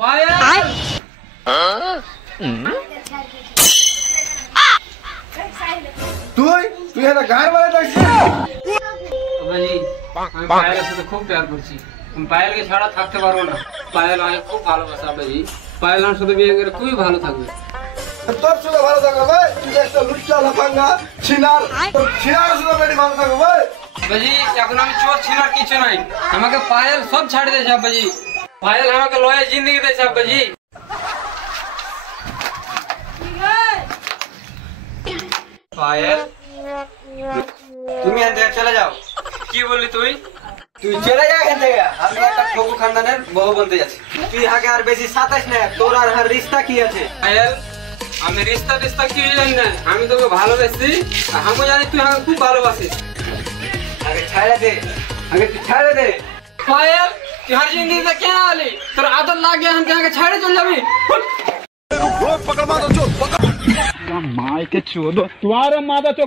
पायल তুই তুই এটা গার মারা দেখছিস বাবাজি আমি পায়েলের সাথে খুব প্যার করছি আমি পায়েলকে ছাড়া থাকতে পারবো না পায়েল আমাকে খুব ভালোবাসে বাবাজি পায়েল আমার সাথে বিয়ে করে খুবই ভালো থাকবে তোর সাথে ভালো থাকবে ভাই তুই একটা লুচ্চা লাফাঙ্গা ছিনার ছিনার সাথে বেশি ভালো থাকবে ভাই বাবাজি এখন আমি চোর ছিনার কিছু নাই আমাকে পায়েল সব ছাড়ি দিয়েছে বাবাজি পায়েল আমাকে লয়ে জিন্দগি দিয়েছে বাবাজি পায়েল তুমি এখান থেকে চলে যাও কি বললি তুই তুই চলে যা এখান থেকে আমি একটা ঠকু খানদানের বউ বলতে যাচ্ছি তুই আগে আর বেশি সাতাশ না তোর আর হার রিস্তা কি আছে পায়েল আমি রিস্তা টিস্তা কি জানি না আমি তোকে ভালোবাসি আর আমি জানি তুই আমাকে খুব ভালোবাসিস আগে ছাড়ে দে আগে তুই ছাড়ে দে पायल तुम हर जिंदगी से क्या आली तेरा आदत लाग गया हम कहाँ के छाड़े चल जाबी पकड़ मारो चो पकड़ माय के चोदो तुम्हारे मादा चो